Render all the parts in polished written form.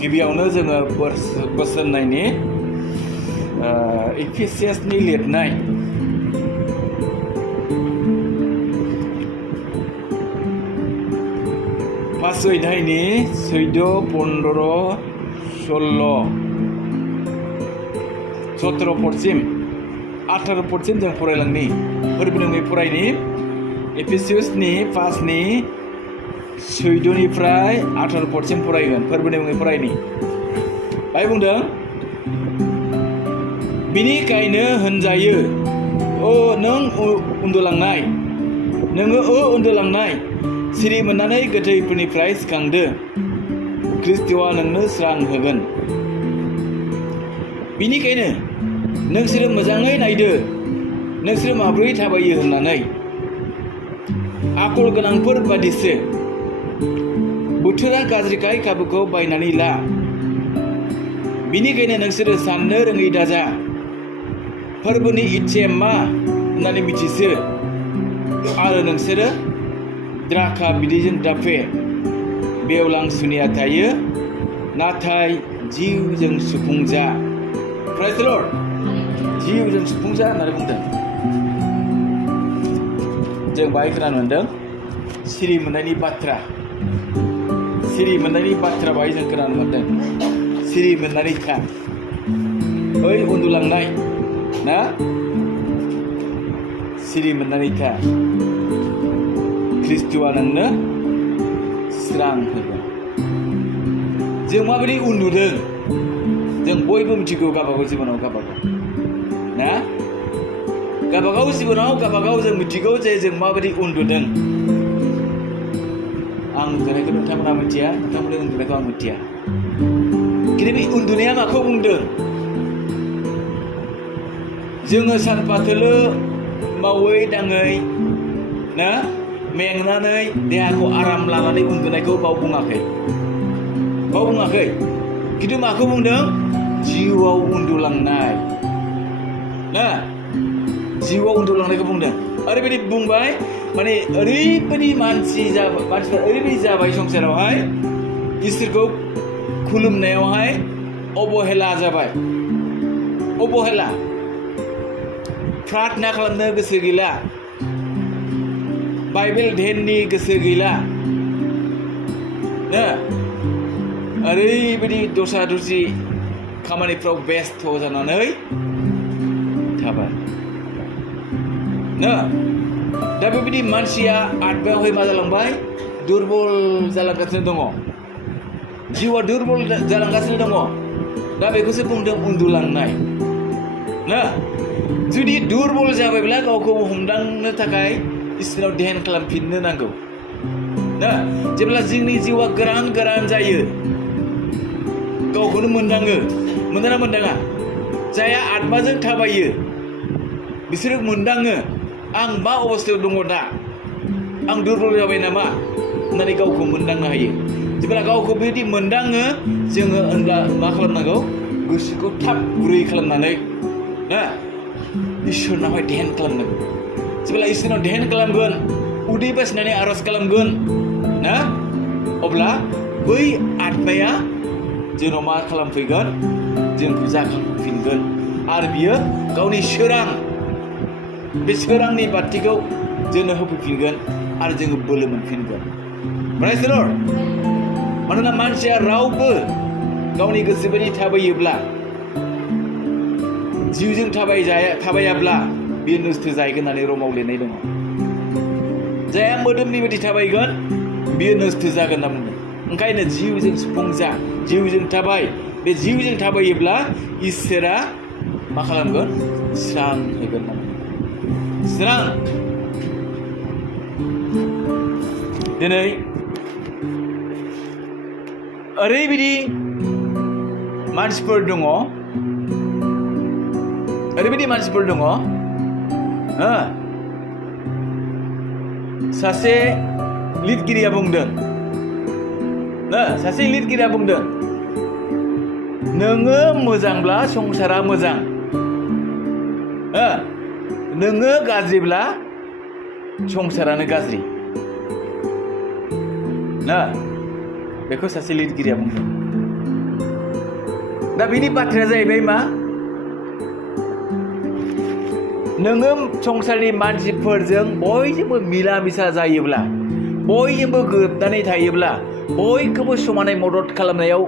गिबियावनो जोङो बोसोन नायनि एफिसियन्सनि लिरनाय पास अध्यायनि 14, 15, 16, 17 पदसिम 18 पदसिम जों फरायलांनि फोरबोनि फरायनि एफिसियन्सनि 5नि 14 निफ्राय 18 पदसिम फरायगोन फोरबोनि फरायनि बाय बुंदों बिनिखायनो होनजायो नों उन्दुलांनाय नोङो उन्दुलांनाय सिरि मोननानै गोथैफोरनिफ्राय सिखांदो ख्रिस्ट'आ नोंनो स्रां होगोन बिनिखायनो नोंसोरो मोजाङै नायदो नोंसोरो माबोरै थाबायो होननानै आखल गोनांफोर बादिसो बोथोरा गाज्रिखाय खाबुखौ बायनानै ला बिनिखायनो नोंसोरो साननो रोङै दाजा फोरबोनि इच्छाया मा होननानै मिथिसो आरो नोंसोरो द्राखा बिदैजों दाफे बेवलां सुनिया थायो नाथाय जिउजों सुफुंजा प्रेज द लर्ड जिउजों सुफुंजा होननानै बुंदों जों बाहाय खोनानो मोनदों सिरि मोननायनि बाथ्रा बाहाय जों खोनानो मोनदों सिरि मोननानै था बै उन्दुलांनाय ना सिरि मोननानै था ख्रिस्ट'आ नोंनो स्रां होगोन जों माबायदि उन्दुदों जों बयबो मिथिगौ गावबागाव जिबनाव गावबागाव ना गावबागाव जिबनाव गावबागाव जों मिथिगौ जे जों माबायदि उन्दुदों आं उन्दुनायखौ नोंथांमोना मिथिया नोंथांमोननि उन्दुनायखौ आं मिथिया खिन्थु बे उन्दुनाया माखौ बुंदों जोङो सानफाथोलो मावै दाङै ना मेंनानै देहाखौ आराम लानानै उन्दुनायखौ बावबुङाखै खिन्थु माखौ बुंदों जिउआव उन्दुलांनाय ना जिउआव उन्दुलांनायखौ बुंदों ओरैबायदि बुंबाय माने ओरैबायदि मानसिफ्रा ओरैबायदि जाबाय संसारावहाय इसोरखौ खुलुमनायावहाय अबहेला जाबाय अबहेला प्रार्थना खालामनो गोसो गैला बाइबेल ध्याननि गोसो गैला ना ओरैबायदि दस्रा दस्रि खामानिफ्राव बेस्थ' जानानै थाबाय ना दा बेबायदि मानसिया आत्मायावहाय मा जालांबाय दुरबल जालांगासिनो दङ जिउआ दुरबल जालांगासिनो दङ दा बेखौसो बुंदों उन्दुलांनाय ना जुदि दुरबल जाबायब्ला गावखौ हमदांनो थाखाय इसोरनाव ध्यान खालामफिननो नांगौ ना जेब्ला जोंनि जिउआ गोरान जायो गावखौनो मोनदाङा जायहा आत्माजों थाबायो बिसोरो मोनदाङो आं मा अबस्थायाव दङ दा आं दुरबल जाबाय नामा होननानै गावखौ मोनदांनो हायो जेब्ला गावखौ बेबायदि मोनदाङो जोङो होनब्ला मा खालामनांगौ गोसोखौ थाब गुरै खालामनानै ना इसोरनावहाय ध्यान खालामनांगौ जेब्ला इसोरनाव ध्यान खालामगोन उदै बासिनानै आरज खालामगोन ना अब्ला बै आत्माया जोंनाव मा खालामफैगोन जोंखौ जाखांफिनगोन आरो बियो गावनि सोरां बे सोरांनि बाथिखौ जोंनो होफैफिनगोन आरो जोङो बोलो मोनफिनगोन प्रेज द लर्ड मानोना मानसिया रावबो गावनि गोसो बायदि थाबायोब्ला जिउजों थाबायाब्ला बियो नस्थ' जाहैगोन होननानै रमाव लिरनाय दङ जायहा मोदोमनि बायदि थाबायगोन बियो नस्थ' जागोन होनना बुंदों ओंखायनो जिउजों सुफुंजा जिउजों थाबाय बे जिउजों थाबायोब्ला इसोरा मा खालामगोन स्रां होगोन स्रां दिनै ओरैबायदि मानसिफोर दङ सासे लिरगिरिया बुंदों नोङो मोजांब्ला संसारा मोजां नोङो गाज्रिब्ला संसारानो गाज्रि ना बेखौ सासे लिरगिरिया बुंदों दा बिनि बाथ्राया जाहैबाय मा नोङो संसारनि मानसिफोरजों बयजोंबो मिला मिसा जायोब्ला बयजोंबो गोरोबनानै थायोब्ला बयखौबो समानै मदद खालामनायाव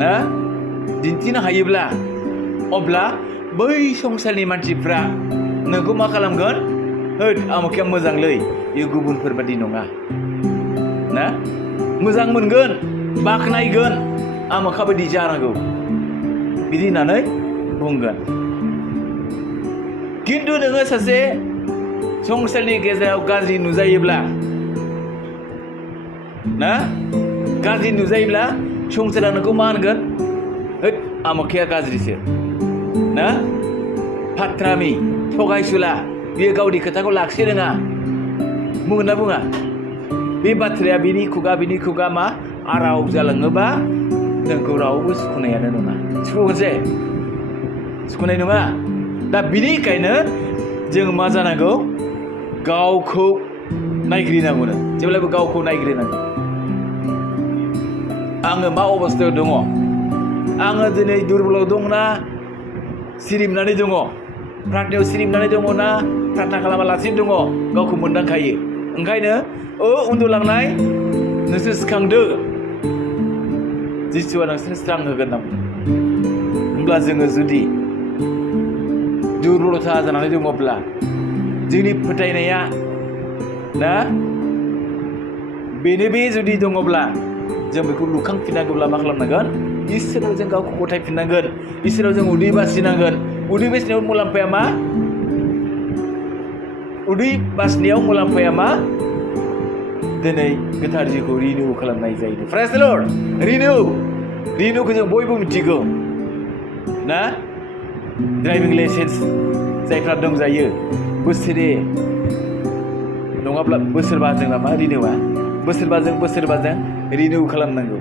ना दिन्थिनो हायोब्ला अब्ला बै संसारनि मानसिफ्रा नोंखौ मा खालामगोन होद आमुखिया मोजांलै बे गुबुनफोर बादि नङा ना मोजां मोनगोन बाख्नायगोन आमुखा बायदि जानांगौ बिदि होननानै बुंगोन खिन्थु नोङो सासे संसारनि गेजेराव गाज्रि नुजायोब्ला ना गाज्रि नुजायोब्ला संसारा नोंखौ मा होनगोन होद आमुखिया गाज्रिसो ना फाथ्रामि थगायसुला बियो गावनि खोथाखौ लाखिनो रोङा बुङो ना बुङा बे बाथ्राया बिनि खुगा मा आराव जालाङोबा नोंखौ रावबो सुखुनायानो नङा सुखुगोनसे सुखुनाय नङा दा बिनिखायनो जों मा जानांगौ गावखौ नायग्रोनांगौनो जेब्लाबो गावखौ नायग्रोनांगौ आङो मा अबस्थायाव दङ आङो दिनै दुरबलाव दंना सिरिमनानै दङ प्रार्थनायाव सिरिमनानै दङ ना प्रार्थना खालामालासिनो दङ गावखौ मोनदांखायो ओंखायनो उन्दुलांनाय नोंसोर सिखांदो जिसुआ नोंसोर स्रां होगोन होनना होमब्ला जोङो जुदि दुरबलथा जानानै दङब्ला जोंनि फोथायनाया ना बेनो बे जुदि दङब्ला जों बेखौ लुखांफिननांगौब्ला मा खालामनांगोन इसोराव जों गावखौ गथायफिननांगोन इसोराव जों उदै बासिनांगोन उदै बासिनायाव मुलाम्फाया मा उदै बासिनायाव मुलाम्फाया मा दिनै गोथार जिउखौ रिनिउ खालामनाय जायो प्रेज द लर्ड रिनिउखौ जों बयबो मिथिगौ ना ड्राइभिं लाइसेन्स जायफ्रा दंजायो बोसोरे नङाब्ला बोसोरबाजों नामा रिनिउआ बोसोरबाजों रिनिउ खालामनांगौ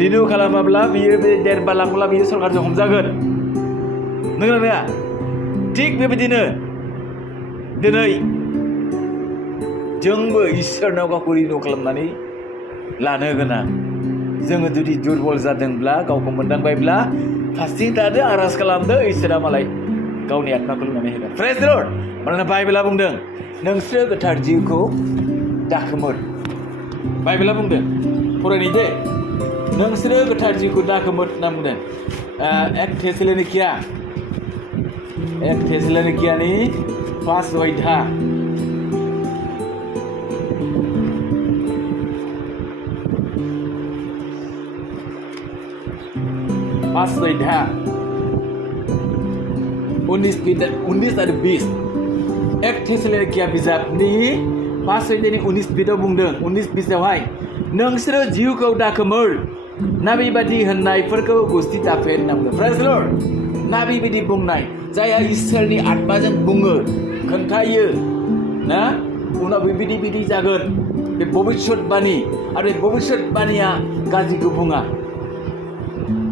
रिनिउ खालामाब्ला बियो बे देरबालांब्ला बियो सरकारजों हमजागोन नंगौना नङा थिग बेबायदिनो दिनै जोंबो इसोरनाव गावखौ रिनिउ खालामनानै लानो गोनां जोङो जुदि दुरबल जादोंब्ला गावखौ मोनदांबायब्ला फास्टिं थादो आर'ज खालामदो इसोरा मालाय गावनि आत्माखौ लुनानै होगोन प्रेज द लर्ड मानोना बाइबेला बुंदों नोंसोरो गोथार जिउखौ दाखोमोर बाइबेला बुंदों फरायनाय दे नोंसोरो गोथार जिउखौ दाखोमोर होनना बुंदों एक थेसलोनिकियानि 5 अध्याय उन्नीस आरो 20 एक थेसलोनिकिया बिजाबनि 5 अध्यायनि 19 बुंदों 19-20आवहाय नोंसोरो जिउखौ दाखोमोर नाबि बादि होननायफोरखौ गुस्थि दाफेर होनना बुंदों प्रेज द लर्ड नाबि बादि बुंनाय जायहा इसोरनि आत्माजों बुङो खोन्थायो ना उनाव बिदि जागोन बे भबिष्यतबाणी आरो भबिष्यतबाणीया गाज्रिखौ बुङा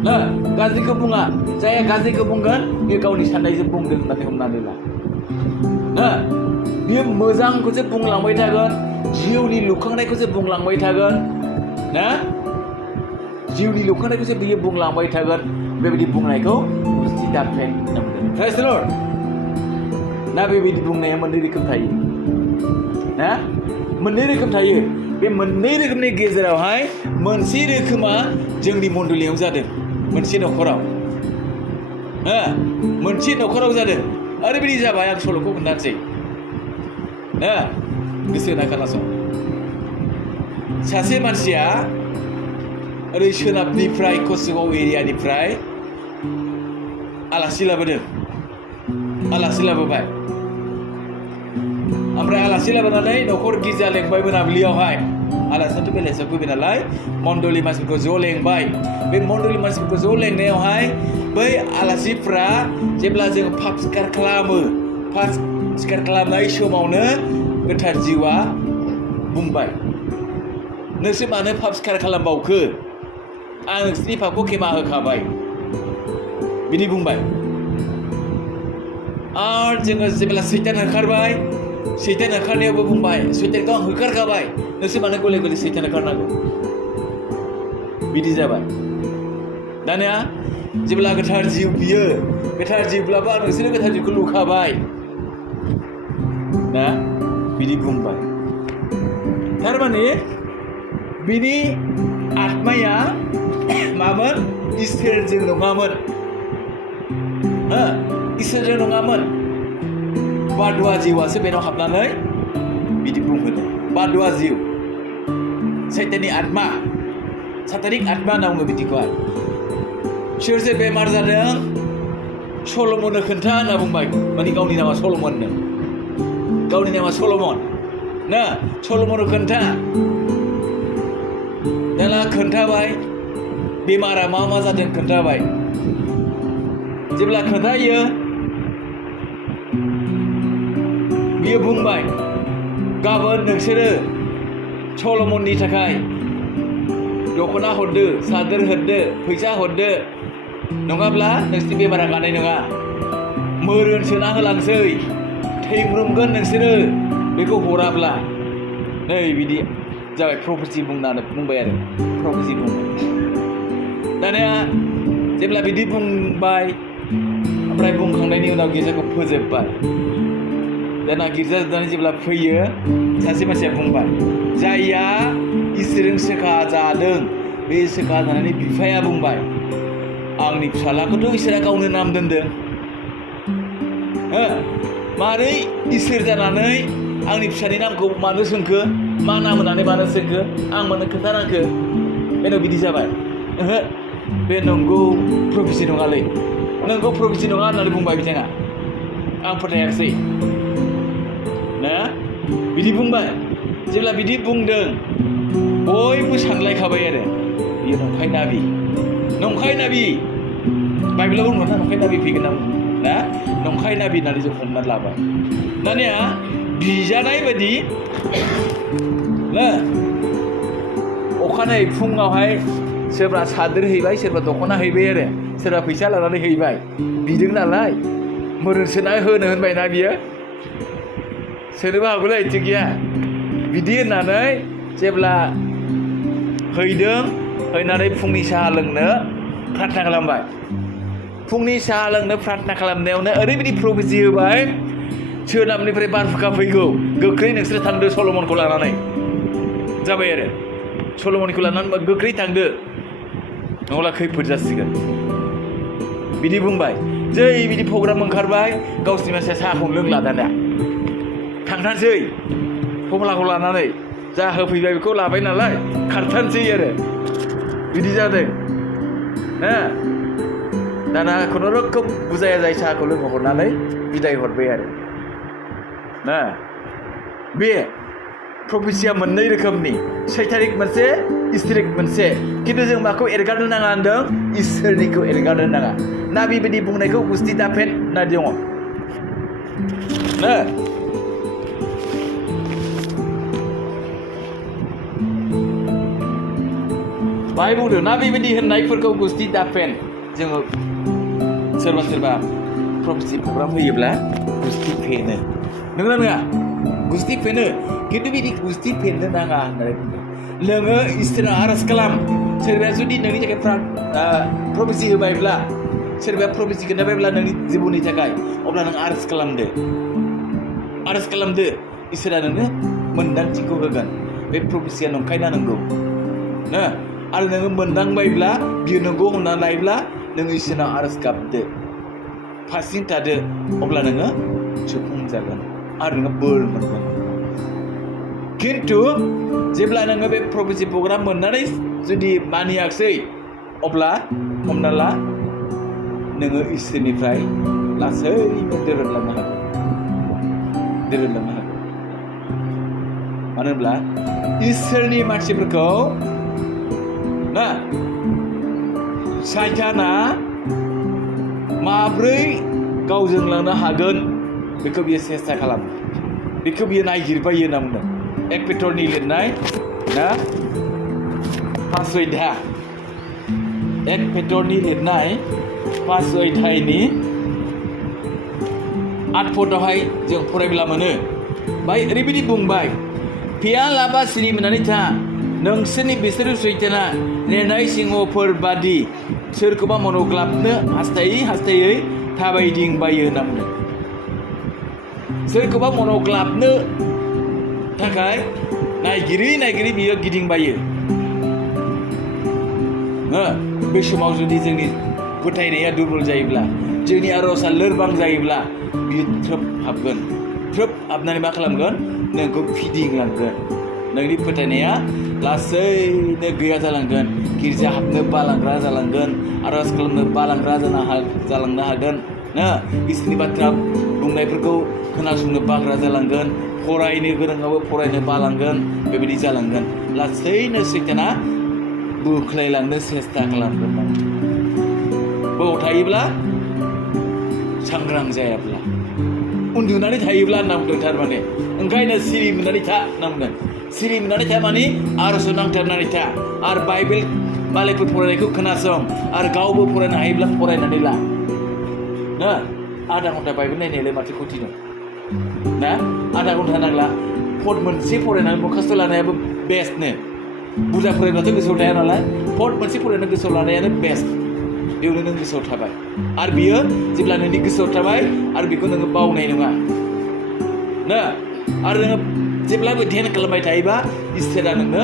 ना गाज्रिखौ बुङा जायहा गाज्रिखौ बुंगोन बे गावनि साननायजों बुंदों होननानै हमनानै ला ना बियो मोजांखौसो बुंलांबाय थागोन जिउनि लुखांनायखौसो बुंलांबाय थागोन ना जिउनि लुखांनायखौसो बियो बुंलांबाय थागोन बेबायदि बुंनायखौ गुस्थि दाफेर होनना बुंदों प्रेज द लर्ड ना बेबायदि बुंनाया मोननै रोखोम थायो ना मोननै रोखोम थायो बे मोननै रोखोमनि गेजेरावहाय मोनसे रोखोमा जोंनि मण्डलियाव जादों मोनसे न'खराव मोनसे न'खराव जादों ओरैबायदि जाबाय आं सल'खौ खोन्थानोसै ना गोसो होना खोनासं सासे मानसिया ओरै सोनाबनिफ्राय कसुगाव एरियानिफ्राय आलासि लाबोबाय ओमफ्राय आलासि लाबोनानै न'खर गिर्जा लेंबाय मोनाबिलियावहाय आलासियाथ' बेलासियाव फैबाय नालाय मण्डलि मानसिफोरखौ ज' लेंबाय बे मण्डलि मानसिफोरखौ ज' लेंनायावहाय बै आलासिफ्रा जेब्ला जों पाप स्कार खालामनाय समावनो गोथार जिउआ बुंबाय नोंसोर मानो पाप स्कार खालामबावखो आं नोंसोरनि पापखौ खेमा होखाबाय बिदि बुंबाय आरो जोङो जेब्ला सैतान ओंखारबाय सैतान ओंखारनायावबो बुंबाय सैतानखौ आं होखारखाबाय नोंसोर मानो गले गले सैतान ओंखारनांगौ बिदि जाबाय दानिया जेब्ला गोथार जिउ बियो गोथार जिउब्लाबो आं नोंसोरनो गोथार जिउखौ लुखाबाय ना बिदि बुंबाय थारमाने बिनि आत्माया मामोन इसोरजों नङामोन इसोरजों नङामोन बादुवा जिउआसो बेनाव हाबनानै बिदि बुंहोदों बादुवा जिउ सैताननि आत्मा सातानिक आत्मा होनना बुङो बिदिखौहाय सोरजे बेमार जादों सल'मननो खोन्था होनना बुंबाय माने गावनि नामा सल'मननो गावनि नामा सल'मन ना सल'मननो खोन्था दाना खोन्थाबाय बेमारा मा मा जादों खोन्थाबाय जेब्ला खोन्थायो बियो बुंबाय गाबोन नोंसोरो सल'मननि थाखाय दख'ना हरदो सादोर हरदो फैसा हरदो नङाब्ला नोंसोरनि बेमारा गानाय नङा मोरोन सोना होलांसै थैब्रुमगोन नोंसोरो बेखौ हराब्ला नै बिदि जाबाय प्रफेसि बुंबाय आरो प्रफेसि बुंबाय दानिया जेब्ला बिदि बुंबाय ओमफ्राय बुंखांनायनि उनाव गिर्जाखौ फोजोबबाय दाना गिर्जा जोबनानै जेब्ला फैयो सासे मानसिया बुंबाय जायया इसोरजों सोखा जादों बे सोखा जानानै बिफाया बुंबाय आंनि फिसालाखौथ' इसोरा गावनो नाम दोनदों मारै इसोर जानानै आंनि फिसानि नामखौ मानो सोंखो मा नाम होनानै मानो सोंखो आं मानो खोन्थानांखो बेनाव बिदि जाबाय बे नंगौ प्रफेसि नङालै नंगौ प्रफेसि नङा होननानै बुंबाय बिथाङा आं फोथायाखिसै ना बिदि बुंबाय जेब्ला बिदि बुंदों बयबो सानलायखाबाय आरो बियो नंखाय नाबि बाइबेलाव बुंदों ना नंखाय नाबि फैगोन ना नंखाय नाबि होननानै जों हमनानै लाबाय दानिया बिजानाय बायदि ना अखानायै फुङावहाय सोरबा सादोर हैबाय सोरबा दख'ना हैबाय आरो सोरबा फैसा लानानै हैबाय बिदों नालाय मोरोन सोना होनो होनबायना बियो सोनोबो हागौलै थिग गैया बिदि होननानै जेब्ला हैदों हैनानै फुंनि साहा लोंनो प्रार्थना खालामबाय फुंनि साहा लोंनो प्रार्थना खालामनायावनो ओरैबायदि प्रफेसि होबाय सोनाबनिफ्राय बारहुंखा फैगौ गोख्रै नोंसोर थांदो सल'मनखौ लानानै जाबाय आरो सल'मनखौ लानानै गोख्रै थांदो नङाब्ला खैफोद जासिगोन बिदि बुंबाय जै बिदि प्रग्राम ओंखारबाय गावसिनि मानसिया साहाखौ लोंला दाना थांथारसै कमलाखौ लानानै जा होफैबाय बेखौ लाबाय नालाय खारथारसै आरो बिदि जादों दाना खुनुरुखुम बुजाया जाय साहाखौ लोंहो हरनानै बिदाय हरबाय आरो बे प्रफेसिया मोननै रोखोमनि सैतानिक मोनसे इसोरिक मोनसे खिन्थु जों माखौ एरगारनो नाङा होनदों इसोरनिखौ एरगारनो नाङा ना बेबायदि बुंनायखौ गुस्थि दाफेद ना दङ बाहाय बुंदों ना बेबायदि होननायफोरखौ गुस्थि दाफेन जोङो सोरबा प्रफेसि प्रग्राम होयोब्ला गुस्थि फेनो नंगौना नङा गुस्थि फेनो खिन्थु बिदि गुस्थि फेननो नाङा होननानै बुंदों नोङो इसोरनाव आर'ज खालाम सोरबाया जुदि नोंनि थाखाय प्रफेसि होबायब्ला सोरबाया प्रफेसि खोन्थाबायब्ला नोंनि जिबननि थाखाय अब्ला नों आर'ज खालामदो इसोरा नोंनो मोन्दांथिखौ होगोन बे प्रफेसिया नंखायना नंगौ ना आरो नोङो मोन्दांबायब्ला बियो नंगौ होननानै लायोब्ला नों इसोरनाव आर'ज गाबदो फारसेथिं थादो अब्ला नोङो सुफुंजागोन आरो नोङो बोर मोनगोन खिन्थु जेब्ला नोङो बे प्रफेसि प्रग्राम मोननानै जुदि मानियाखिसै अब्ला हमना ला नोङो इसोरनिफ्राय लासैनो दोरोदलांनो हागौ मानो होनब्ला इसोरनि मानसिफोरखौ ना साइताना माब्रै गावजों लांनो हागोन बेखौ बियो सेस्था खालामो बेखौ बियो नायगिरबायो होनना बुंदों 1 पेट्रनि लिरनाय ना 5 अध्याय 1 पेट्रनि लिरनाय 5 अध्यायनि 8 पदआवहाय जों फरायब्ला मोनो बाय ओरैबायदि बुंबाय फिया लाबा सिरि मोननानै था नोंसोरनि बिसोर सैताना नेनाय सिंहफोर बादि सोरखौबा मन'ग्लाबनो हास्थायै थाबायदिंबायो होनना बुंदों। सोरखौबा मन'ग्लाबनो थाखाय नायगिरि बियो गिदिंबायो। बे समाव जुदि जोंनि फोथायनाया दुरबल जायोब्ला जोंनि आर'जआ लोरबां जायोब्ला बियो थ्रोब हाबगोन। थ्रोब हाबनानै मा खालामगोन? नोंखौ फिदिंलांगोन। नोंनि फोथायनाया लासैनो गैया जालांगोन। गिर्जा हाबनो बालांग्रा जालांगोन। आर'ज खालामनो बालांग्रा जालांनो हागोन। इसोरनि बाथ्रा बुंनायफोरखौ खोनासंनो बाग्रा जालांगोन। फरायनो गोरोंआबो फरायनो बालांगोन। बेबायदि जालांगोन। लासैनो सैताना बोख्लायलांनो सेस्था खालामगोन। बाव थायोब्ला सांग्रां जायाब्ला उन्दुनानै थायोब्ला होनना बुंदों। थारमाने ओंखायनो सिरि मोननानै था होनना बुंदों। सिरि मोननानै था माने आर'जआव नांथारनानै था आरो बाइबेल मालायफोर फरायनायखौ खोनासं आरो गावबो फरायनो हायोब्ला फरायनानै ला। आधा घन्टा बाइबेल नायनायालाय माथो खथि दं ना? आधा घन्टा नांला। फट मोनसे फरायनानै मुखास्थ' लानायाबो बेस्टनो। बुरजा फरायब्लाथ' गोसोआव थाया नालाय फट मोनसे फरायनानै गोसोआव लानायानो बेस्ट। बेयावनो नों गोसोआव थाबाय आरो बियो जेब्ला नोंनि गोसोआव थाबाय आरो बेखौ नोङो बावनाय नङा ना। आरो नोङो जेब्लाबो ध्यान खालामबाय थायोबा इसोरा नोंनो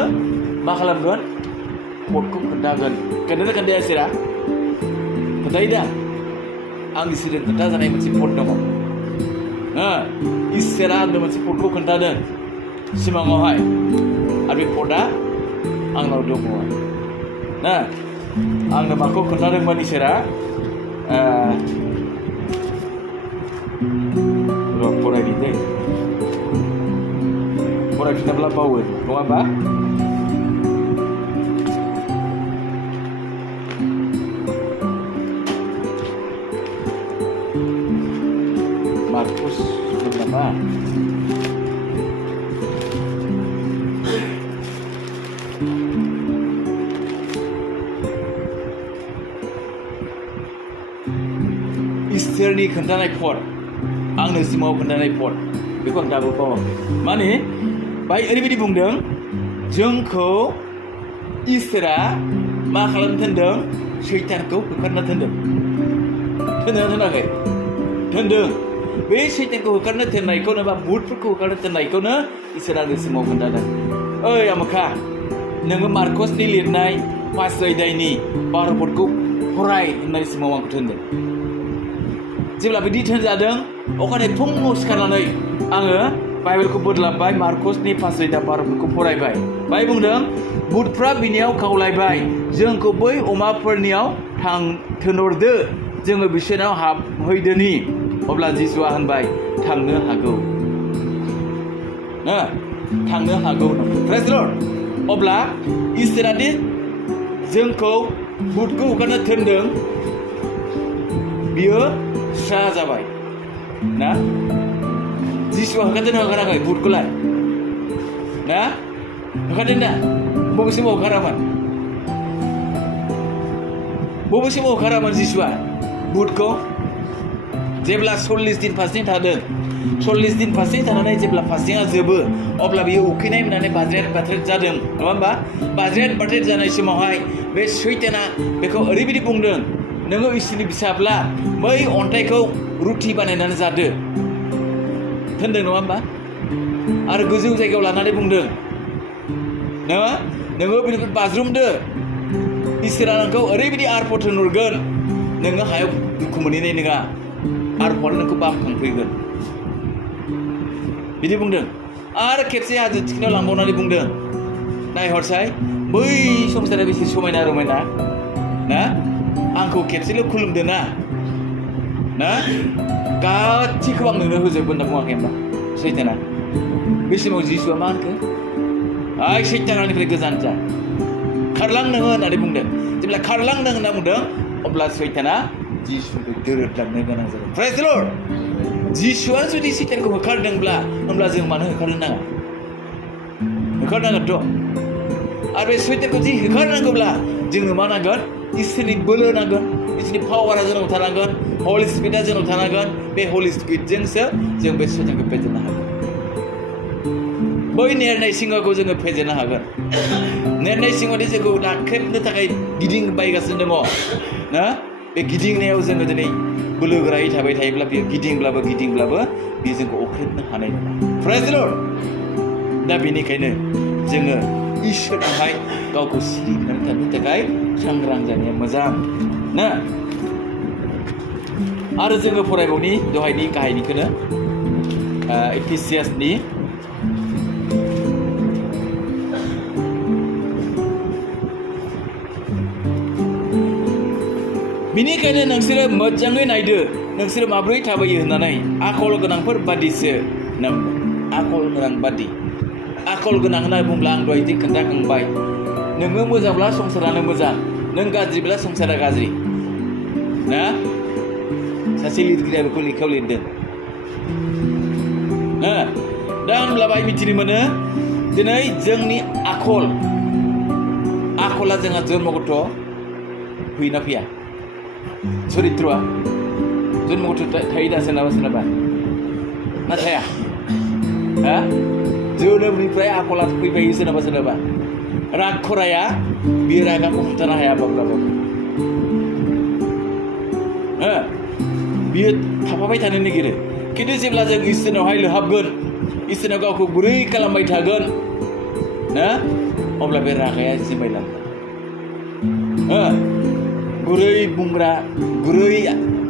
मा खालामगोन? फटखौ खोन्थागोन। खोन्थानो खोन्थाया इसोरा? खोन्थायो दा? आं इसोरजों खोन्थाजानाय मोनसे फट दङ। इसोरा आंनो मोनसे फटखौ खोन्थादों सिमाङावहाय आरो बे फटआ आंनाव दङ ना। आंनो माखौ खोन्थादोंमोन इसोरा? फरायनि दै फरायफिनाब्ला बावो नङा होमबा? मार्कस नामा? इसोरनि खोन्थानाय फट आंनो सिमाङाव खोन्थानाय फट बेखौ आं दाबो बावाखै। माने बाय ओरैबायदि बुंदों जोंखौ इसोरा मा खालामनो थिनदों? सैतानखौ होखारना थिनदों। थिनदोंना थिनाखै? थिनदों। बे सैतानखौ होखारनो थिननायखौनो बा भुतफोरखौ होखारनो थिननायखौनो इसोरा आंनो सिमाङाव खोन्थादों। ओइ आमोखा नोङो मार्कसनि लिरनाय 5 अध्यायनि 12 पदखौ फराय होननानै सिमाङाव आंखौ थिनदों। जेब्ला बिदि थिनजादों अखानायै फुङाव सिखारनानै आङो बाइबेलखौ बोदलाबबाय। मार्कसनि 5 अध्याय 12 पदखौ फरायबाय। बाय बुंदों भुतफ्रा बिनियाव खावलायबाय जोंखौ बै अमाफोरनियाव थिनहरदो जोङो बिसोरनाव हाबहैदोनि। अब्ला जिसुआ होनबाय थांनो हागौ थांनो हागौ। प्रेज द लर्ड। अब्ला इसोरा दि जोंखौ भुतखौ होखारनो थिनदों बियो स्रा जाबाय ना। जिसुआ होखारदों ना होखाराखै भुतखौलाय ना? होखारदों ना? बबे समाव होखारामोन? बबे समाव होखारामोन जिसुआ भुतखौ? जेब्ला 40 दिन फास्टिं थादों। 40 दिन फास्टिं थानानै जेब्ला फास्टिंआ जोबो अब्ला बियो उखैनाय मोननानै बाज्रेद जादों नङा होमबा? बाज्रेद जानाय समावहाय बे सैताना बेखौ ओरैबायदि बुंदों नोङो इसोरनि फिसाब्ला बै अन्थाइखौ रुटि बानायनानै जादो होनदों नङा होमबा? आरो गोजौ जायगायाव लानानै बुंदों नोङो बेनिफ्राय बाज्रुमदो इसोरा नोंखौ ओरैबायदि आरफद होनहरगोन नोङो हायाव दुखु मोनहैनाय नङा। आरफदआ नोंखौ बामखांफैगोन बिदि बुंदों। आरो खेबसे हाजो थिखिनियाव लांबावनानै बुंदों नायहरसाय बै संसारा बेसे समायना रमायना ना। आंखौ खेबसेल' खुलुमदो ना गासिखौबो आं नोंनो होजोबगोन होनना बुङाखै होनबा सैताना? बे समाव जिसुआ मा होनखो? आइ सैताननिफ्राय गोजान जा खारलां नोङो होननानै बुंदों। जेब्ला खारलां नों होनना बुंदों अब्ला सैताना जिसुखौ दोरोदलांनो गोनां जादों। प्रेज द लर्ड। जिसुआ जुदि सैतानखौ होखारदोंब्ला होमब्ला जों मानो होखारनो नाङा? होखारनांगोनथ'। आरो बे सैतानखौ जि होखारनांगौब्ला जोंनो मा नांगोन? इसोरनि बोलो नांगोन। इसोरनि पावारा जोंनाव थानांगोन। हलि स्पिरिटआ जोंनाव थानांगोन। बे हलि स्पिरिटजोंसो जों बे सैतानखौ फेजेननो हागोन। बै नेरनाय सिङाखौ जोङो फेजेननो हागोन नेरनाय सिङावदि जोंखौ नाख्रेबनो थाखाय गिदिंबायगासिनो दङ ना बे गिदिंनायाव जोङो दिनै बोलो गोरायै थाबाय थायोब्ला बेयो गिदिंब्लाबो बेयो जोंखौ अख्रेबनो हानाय नङा प्रेज द लर्ड दा बेनिखायनो जोङो इसोरनावहाय गावखौ सिबिनानै थानो थाखाय सांग्रां जानाया मोजां ना आरो जोङो फरायबावनि दहायनि गाहायनिखौनो एफिसियासनि बिनिखायनो नोंसोरो मोजाङै नायदो नोंसोरो माब्रै थाबायो होननानै आखल गोनांफोर बादिसो आखल गोनां बादि आखल गोनां होननानै बुंब्ला आं दहाय खोन्थाखांबाय नोङो मोजांब्ला संसारानो मोजां नों गाज्रिब्ला संसारा गाज्रि ना सासे लिरगिरिया बेखौ लेखायाव लिरदों दा होनब्ला बाहाय मिथिनो मोनो दिनै जोंनि आखला जोंहा जन्मगत फैयोना फैया चरित्रआ जन्मगत थायो दा सोरनाबा ना थाया जोनोमनिफ्राय आखला फैबायो सोरनाबा राग खराया बियो रागाखौ हमथानो हाया माब्लाबाबो बियो थाफाबाय थानो नागिरो खिन्थु जेब्ला जों इसोरनावहाय लोहाबगोन इसोरनाव गावखौ गुरै खालामबाय थागोन ना अब्ला बे रागाया जिमायलांगोन गुरै बुंग्रा गुरै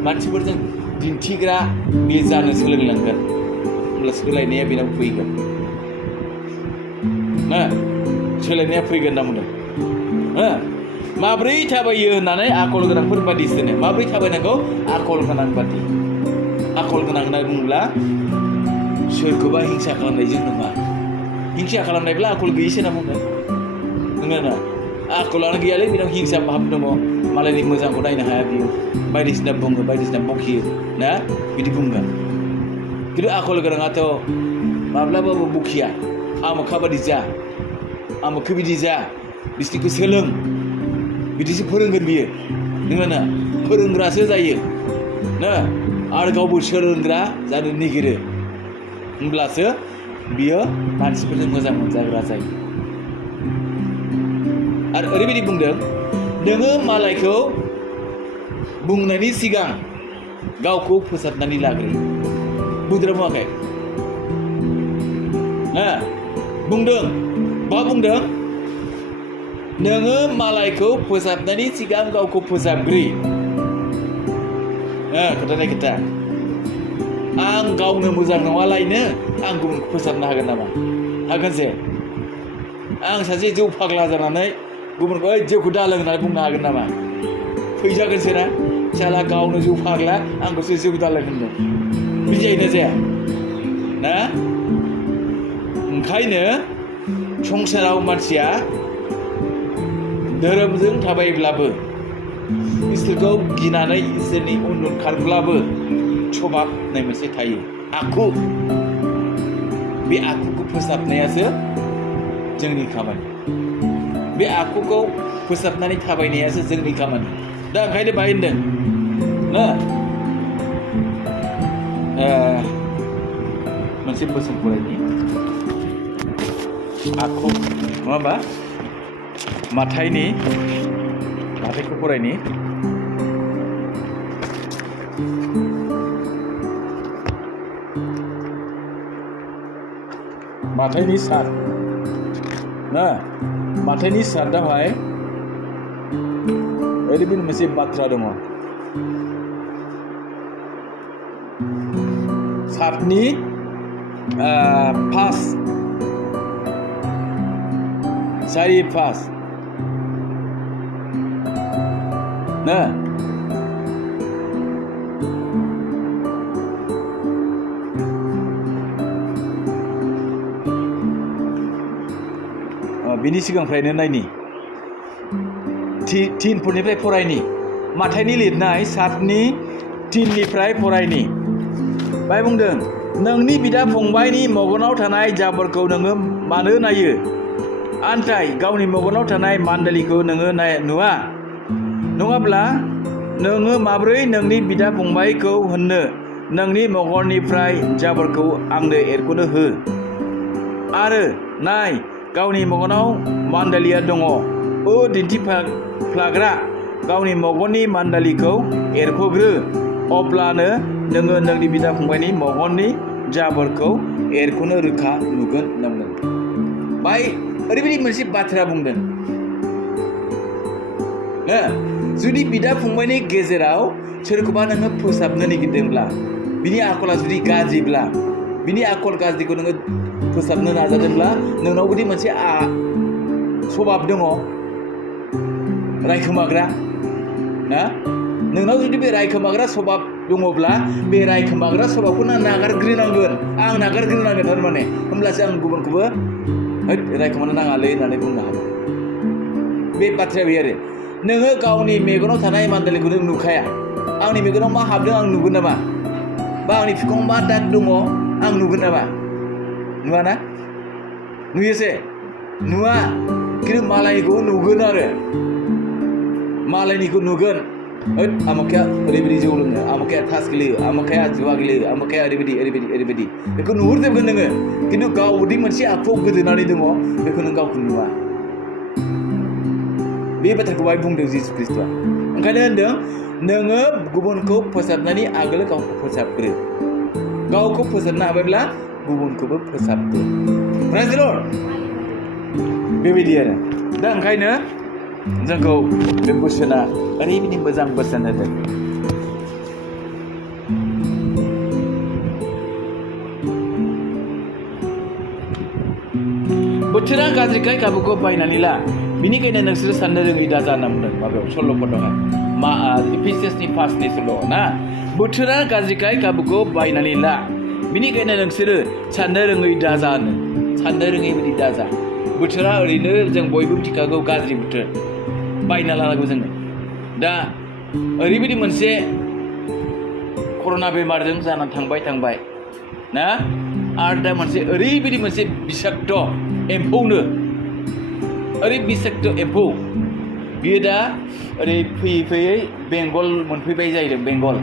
मानसिफोरजों दिन्थिग्रा बे जानो सोलोंलांगोन अब्ला सोलायनाया बेनाव फैगोन सोलायनाया फैगोन होनना बुंदों माब्रै थाबायो होननानै आखल गोनांफोर बादि सोनो माब्रै थाबायनांगौ आखल गोनां बादि आखल गोनां होनना बुङोब्ला सोरखौबा हिंसा खालामनायजों नङा हिंसा खालामनायब्ला आखल गैयिसो होनना बुंगोन नङा आखलानो गैयालै बेनाव हिंसा भाब दङ मालायनि मोजांखौ नायनो हाया बियो बायदिसिना बुङो बायदिसिना बखियो ना बिदि बुंगोन खिन्थु आखल गोनाङाथ' माब्लाबाबो बखिया आमोखा बादि जा आमोखो बिदि जा बिसोरखौ सोलों बिदिसो फोरोंगोन बियो नोङा फोरोंग्रासो जायो ना आरो गावबो सोलोंग्रा जानो नागिरो होमब्लासो बियो मानसिफोरजों मोजां मोनजाग्रा जायो आरो ओरैबायदि बुंदों नोङो मालायखौ बुंनायनि सिगां गावखौ फोसाबनानै लाग्रो बुंदों बुङाखै बुंदों मा बुंदों नोङो मालायखौ फोसाबनायनि सिगां गावखौ फोसाबग्रो खोथानाय खोथा आं गावनो मोजां नङालायनो आं गुबुनखौ फोसाबनो हागोन नामा हागोन जे आं सासे जौ फाग्ला जानानै गुबुनखौ जौखौ दालों होननानै बुंनो हागोन नामा फैजागोनसो ना साला गावनो जौ फाग्ला आंखौसो जौ दालों होनदों बिदि जायोना जाया ना ओंखायनो संसाराव मानसिया धोरोमजों थाबायब्लाबो इसोरखौ गिनानै इसोरनि उन खारब्लाबो सभाब होननाय मोनसे थायो आखु बे आखुखौ फोसाबनायासो जोंनि खामानि बे आखुखौ फोसाबनानै थाबायनायासो जोंनि खामानि दा ओंखायनो बाहाय होनदों ना मोनसे बोसोन फरायनि आखु नङा होमबा माथाइखौ फरायनि माथाइनि सात ना माथाइनि सातआवहाय ओरैबायदि मोनसे बाथ्रा दङ सातनि पास सारि पास ना बिनि सिगांनिफ्रायनो नायनि तिनफोरनिफ्राय फरायनि माथाइनि लिरनाय सातनि तिननिफ्राय फरायनि बाय बुंदों नोंनि बिदा फंबायनि मेगनाव थानाय जाबोरखौ नोङो मानो नायो आन्थाय गावनि मेगनाव थानाय मान्दालिखौ नोङो नुवा नङाब्ला नोङो माब्रै नोंनि बिदा फंबायखौ होननो नोंनि मेगननिफ्राय जाबोरखौ आंनो एरख'नो हो आरो नाय गावनि मेगनाव मान्दालिया दङ दिन्थिफ्लाग्रा गावनि मेगननि मान्दालिखौ एरख'ग्रो अब्लानो नोङो नोंनि बिदा फंबायनि मेगननि जाबोरखौ एरख'नो रोखा नुगोन होनना बाय ओरैबायदि मोनसे बाथ्रा बुंदों जुदि बिदा फंबायनि गेजेराव सोरखौबा नोङो फोसाबनो नागिरदोंब्ला बिनि आखला जुदि गाज्रिब्ला बिनि आखल गाज्रिखौ नोङो फोसाबनो नाजादोंब्ला नोंनाव बिदि मोनसे सभाब दङ रायखोमाग्रा ना नोंनाव जुदि बे रायखोमाग्रा सभाब दङब्ला बे रायखोमाग्रा सभाबखौ नों नागारग्रोनांगोन आं नागारग्रोनांगोन थारमाने होमब्लासो आं गुबुनखौबो रायखोमानो नाङालै होननानै बुंनो हागोन बे बाथ्राया बे आरो नोङो गावनि मेगनाव थानाय मान्दालिखौ नों नुखाया आंनि मेगनाव मा हाबदों आं नुगोन नामा बा आंनि फिखुङाव मा दाग दङ आं नुगोन नामा नुवा ना नुयोसै नुवा खिन्थु मालायनिखौ नुगोन आरो मालायनिखौ नुगोन आमुखाया ओरैबायदि जौ लोङो आमुखाया थास गेलेयो आमुखाया जुवा गेलेयो आमुखाया ओरैबायदि बेखौ नुहुरजोबगोन नोङो खिन्थु गावदि मोनसे आखुआव गोदोनानै दङ बेखौ नों गावखौ नुवा बे बाथ्राखौ बाय बुंदों जिसु ख्रिस्ट'आ ओंखायनो होनदों नोङो गुबुनखौ फोसाबनायनि आगोल गावखौ फोसाबग्रो गावखौ फोसाबनो हाबायब्ला गुबुनखौबो फोसाबदो प्रेज द लर्ड बेबायदि आरो दा ओंखायनो जोंखौ बे बोसोना ओरैबायदि मोजां बोसोन होदों बोथोरा गाज्रिखाय गावखौ बायनानै ला बिनिखायनो नोंसोरो साननो रोङै दाजा होनना बुंदों माबायाव सल'फोरावहाय एफिसियासनि 5नि सल' ना बोथोरा गाज्रिखाय गावखौ बायनानै ला बिनिखायनो नोंसोरो साननो रोङै दाजा होनो साननो रोङै बायदि दाजा बोथोरा ओरैनो जों बयबो मिथिखागौ गाज्रि बोथोर बायना लानांगौ जोङो दा ओरैबायदि मोनसे कर'ना बेमारजों जानानै थांबाय ना आरो दा मोनसे ओरैबायदि मोनसे बिसाक्त एम्फौनो ओरै बिसाक्त एम्फौ बियो दा ओरै फैयै बेंगल मोनफैबाय जाहैदों बेंगल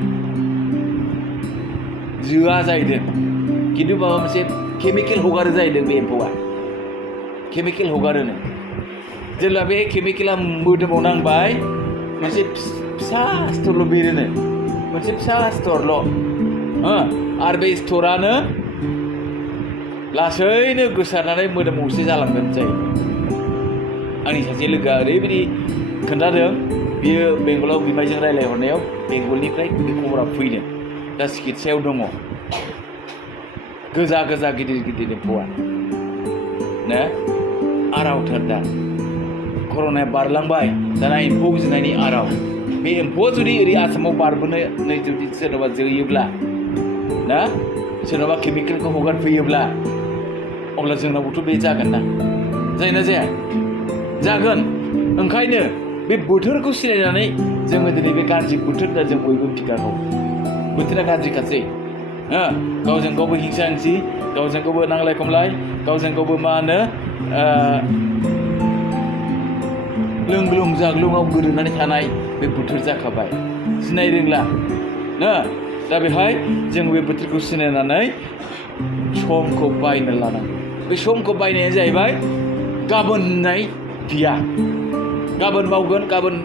जोआ जाहैदों खिन्थु माबा मोनसे केमिकेल हगारो जाहैदों बे एम्फौआ केमिकेल हगारोनो जेब्ला बे केमिकेला मोदोमाव नांबाय मोनसे फिसा सिथरल' बेरोनो मोनसे फिसा सिथरल' आरो बे सिथरानो लासैनो गोसारनानै मोदोम गंसे जालांगोन जायो आंनि सासे लोगोआ ओरैबायदि खोन्थादों बियो बेंगलाव बिमायजों रायज्लायहरनायाव बेंगलनिफ्राय बे खबरा फैदों दा सिकित्सायाव दङ गोजा गिदिर एम्फौआ ना आरावथार दा कर'नाया बारलांबाय दाना एम्फौ जोनायनि आराव बे एम्फौआ जुदि ओरै आसामाव बारबोनानै जुदि सोरनाबा जोयोब्ला ना सोरनाबा केमिकेलखौ हगारफैयोब्ला अब्ला जोंनावबोथ' बे जागोन ना जायोना जाया जागोन ओंखायनो बे बोथोरखौ सिनायनानै जोङो दिनै बे गाज्रि बोथोर दा जों बयबो मिथिखागौ बोथोरा गाज्रिखासै गावजों गावबो हिंसा हिंसि गावजों गावबो नांलाय खमलाय गावजों गावबो मा होनो लोंग्लुं जाग्लुङाव गोदोनानै थानाय बे बोथोर जाखाबाय सिनाय रोंला ना दा बेहाय जों बे बोथोरखौ सिनायनानै समखौ बायनो लानांगौ बे समखौ बायनाया जाहैबाय गाबोन होननाय गैया गाबोन मावगोन गाबोन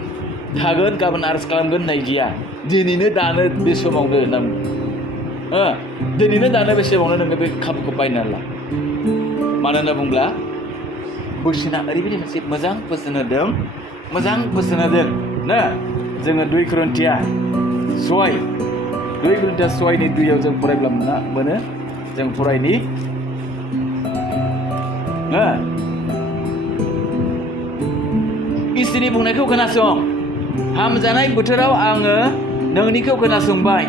थागोन गाबोन आरज खालामगोन होननाय गैया दिनैनो दानो बे समावनो होनना बुङो दिनैनो दानो बे समावनो नोङो बे खाबुखौ बायनानै ला मानो होनना बुंब्ला बोसोना ओरैबायदि मोनसे मोजां बोसोन होदों ना जोङो 2 Korinथिया 6:2 जों फरायब्ला मोनो जों फरायनि इसोरनि बुंनायखौ खोनासं हामजानाय बोथोराव आङो नोंनिखौ खोनासंबाय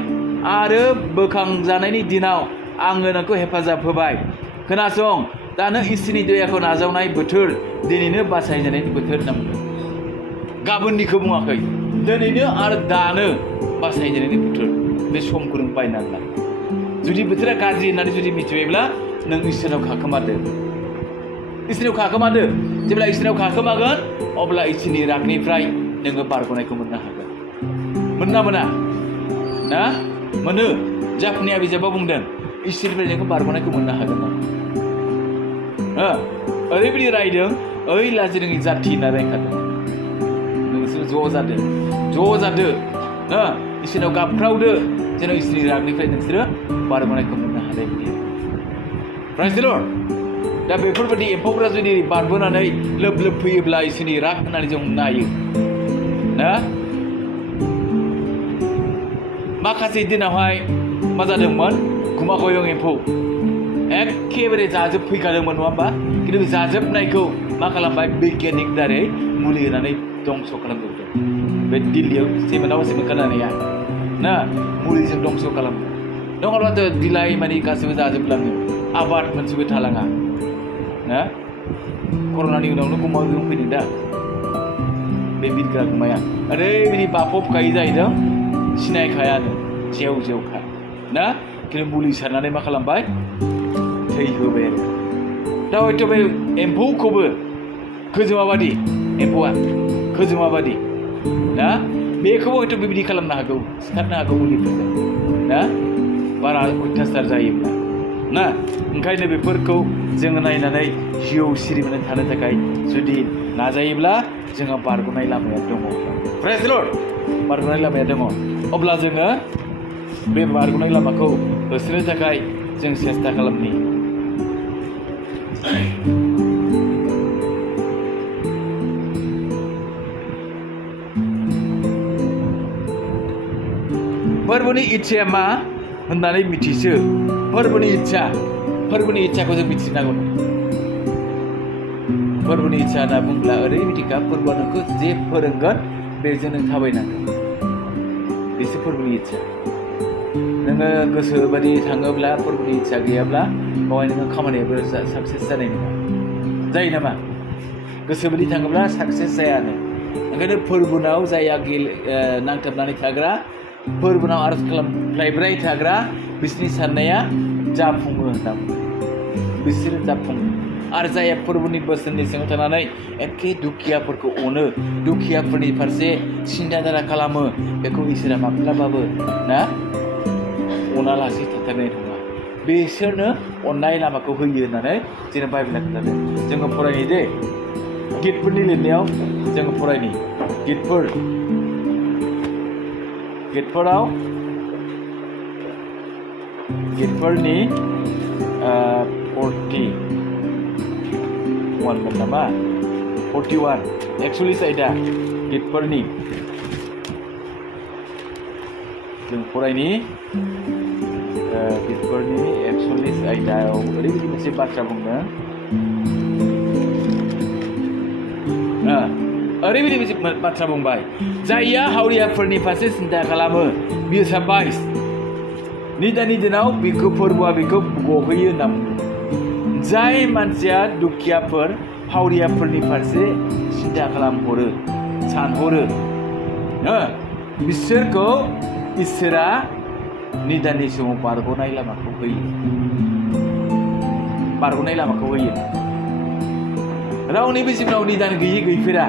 आरो बोखांजानायनि दिनाव आङो नोंखौ हेफाजाब होबाय खोनासं दानो इसोरनि दयाखौ नाजावनाय बोथोर दिनैनो बासायजानायनि बोथोर होनना बुंदों गाबोननिखौ बुङाखै दिनैनो आरो दानो बासायजानायनि बोथोर बे समखौ नों बायनानै ला जुदि बोथोरा गाज्रि होननानै जुदि मिथिबायब्ला नों इसोरनाव खाखोमादो जेब्ला इसोरनाव खाखोमागोन अब्ला इसोरनि रागनिफ्राय नोङो बारग'नायखौ मोननो हागोन मोना ना मोनो जाफुनिया बिजाबाव बुंदों इसोरनिफ्राय नोङो बारग'नायखौ मोननो हागोन ना ओरैबायदि रायदों ओइ लाजि नोंनि जाथि होनना रायखादों नोंसोर ज' जादो इसोरनाव गाबख्रावदो जेन' इसोरनि रागनिफ्राय नोंसोरो बारग'नायखौ मोननो हानाय बायदि प्राइज द लर्ड दा बेफोरबायदि एम्फौफोरा जुदि बारबोनानै लोब लोब फैयोब्ला इसोरनि राग होननानै जों हमनो हायो ना माखासे दिनावहाय मा जादोंमोन गुमा गयं एम्फौ एखेबारे जाजोबफैखादोंमोन नङा होमबा खिन्थु जाजोबनायखौ मा खालामबाय बिगियानिक दारै मुलि होनानै दंस' खालामजोबदों बे दिल्लीयाव सेमोन खोनानाया ना मुलिजों दंस' खालामो नङाब्लाथ' बिलाइ मानि गासैबो जाजोबलाङो आबाद मोनसेबो थालाङा ना कर'नानि उनावनो गुमा गयं फैदों दा बे बिरग्रा गुमाया ओरैबायदि बाफबखायै जाहैदों सिनायखायानो जेवखा ना खिन्थु मुलि सारनानै मा खालामबाय थैहोबाय आरो दा हयथ' बे एम्फौखौबो खोजोमाबादि एम्फौआ खोजोमाबादि ना बेखौबो हयथ' बेबायदि खालामनो हागौ सिथारनो हागौ मुलिफोरजों ना बारा अयथासार जायोब्ला ना ओंखायनो बेफोरखौ जोङो नायनानै जिउ सिरि मोननानै थानो थाखाय जुदि नाजायोब्ला जोंहा बारग'नाय लामाया दङ प्रेज द लर्ड बारग'नाय लामाया दङ अब्ला जोङो बे बारग'नाय लामाखौ होसोनो थाखाय जों सेस्था खालामनि फोरबोनि इच्छाया मा होननानै मिथिसो फोरबोनि इच्छाखौ जों मिथिनांगौ फोरबोनि इच्छा होनना बुंब्ला ओरैबायदिखा फोरबोआ नोंखौ जे फोरोंगोन बेजों नों थाबायनांगोन बेसो फोरबोनि इच्छा नोङो गोसो बायदि थाङोब्ला फोरबोनि इच्छा गैयाब्ला बेवहाय नोङो खामानियाबो साक्सेस जानाय नङा जायो नामा गोसो बायदि थाङोब्ला साक्सेस जायानो ओंखायनो फोरबोनाव जाया नांथाबनानै थाग्रा फोरबोनाव आरज खालामलायबाय थाग्रा बिसोरनि साननाया जाफुङो होनना बिसोरो जाफुङो आरो जाय फोरबोनि बोसोननि सिङाव थानानै एखे दुखियाफोरखौ अनो दुखियाफोरनि फारसे सिन्था धारा खालामो बेखौ इसोरा माब्लाबाबो ना अनालासे थाथारनाय नङा बिसोरनो अननाय लामाखौ होयो होननानै जोंनो बाइबेला खोन्थादों जोङो फरायनि दे गितफोरनि लिरनायाव जोङो फरायनि गितफोरनि 41 नामा 41 एक्सुअलि आयदा गितफोरनि जों फरायनि गितफोरनि एक्सुअलि आयदायाव ओरैबायदि मोनसे बाथ्रा बुंदों ओरैबायदि मोनसे बाथ्रा बुंबाय जायया हावरियाफोरनि फारसे सिन्था खालामो बियो साबायस निदानि दिनाव बिखौ फोरबोआ बिखौ गहोयो होनना बुंदों जाय मानसिया दुखियाफोर हावरियाफोरनि फारसे सिन्था खालामहरो सानहरो बिसोरखौ इसोरा निदाननि समाव बारग'नाय लामाखौ होयो रावनिबो जिउआव निदान गैफेरा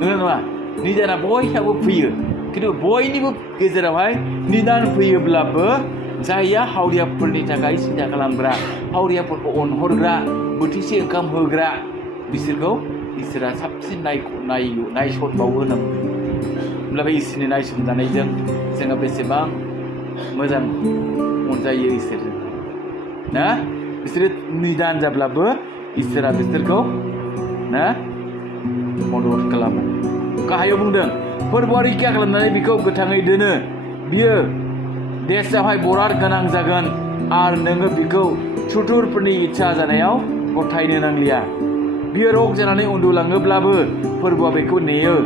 नङा निदाना बयहाबो फैयो खिन्थु बयनिबो गेजेरावहाय निदान फैयोब्लाबो जायया हावरियाफोरनि थाखाय सिन्था खालामग्रा हावरियाफोरखौ अनहरग्रा बोथिसे ओंखाम होग्रा बिसोरखौ इसोरा साबसिन नायसनबावो होननांगौ होमब्ला बे इसोरनि नायसनजानायजों जोङो बेसेबां मोजां अनजायो इसोरजों ना बिसोरो निदान जाब्लाबो इसोरा बिसोरखौ ना मदद खालामो गाहायाव बुंदों फोरबोआ रैखा खालामनानै बिखौ गोथाङै दोनो बियो देशआवहाय बराद गोनां जागोन आरो नोङो बिखौ सुथुरफोरनि इच्छा जानायाव गथायनो नांलिया बियो रग जानानै उन्दुलाङोब्लाबो फोरबोआ बेखौ नेयो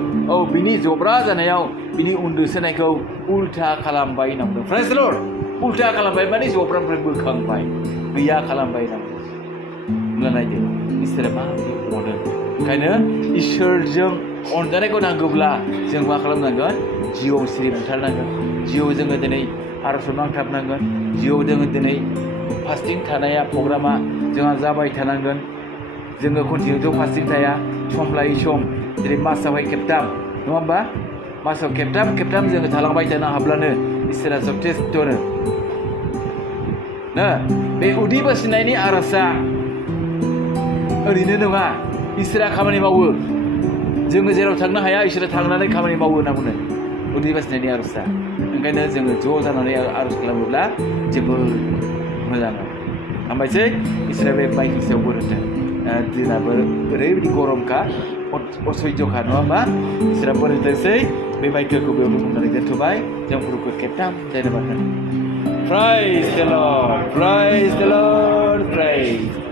बिनि जब्रा जानायाव बिनि उन्दुसोनायखौ उल्था खालामबाय होननांगौ प्रेज द लर्ड उल्था खालामबाय माने जब्रानिफ्राय बोखांबाय गैया खालामबाय होननांगौ होमब्ला नायदो इसोरा माबायदि अनो ओंखायनो इसोरजों अनजानायखौ नांगौब्ला जों मा खालामनांगोन जिउआव सिरि मोनथारनांगोन जिउआव जोङो दिनै आर'जआव नांथाबनांगोन जिउआव जोङो दिनै फास्टिं थानाया प्रग्रामा जोंहा जाबाय थानांगोन जोङो कन्टिनिउ फास्टिं थाया सम लायै सम जेरै मासावहाय खेबथाम नङा होमबा मासाव खेबथाम जोङो थालांबाय थानो हाब्लानो इसोरा जथेस्थ'नो ना बे उदै बासिनायनि आर'जआ ओरैनो नङा इसोरा खामानि मावो जोङो जेराव थांनो हाया इसोरा थांनानै खामानि मावो होनना बुङो उदै बासिनायनि आर'जआ ओंखायनो जोङो ज' जानानै आर'ज खालामोब्ला जोबोद मोजां हामबायसै इसोरा बे माइकनि सायाव बोर होथों दिनाबो ओरैबायदि गरमखा असयज'खा नङा होमबा इसोरा बोर होथोंसै बे माइकखौ बेयावनो बुंनानै दोनथ'बाय जों गुरुखौ खेबथाम जेनेबा Praise the Lord, praise the Lord, praise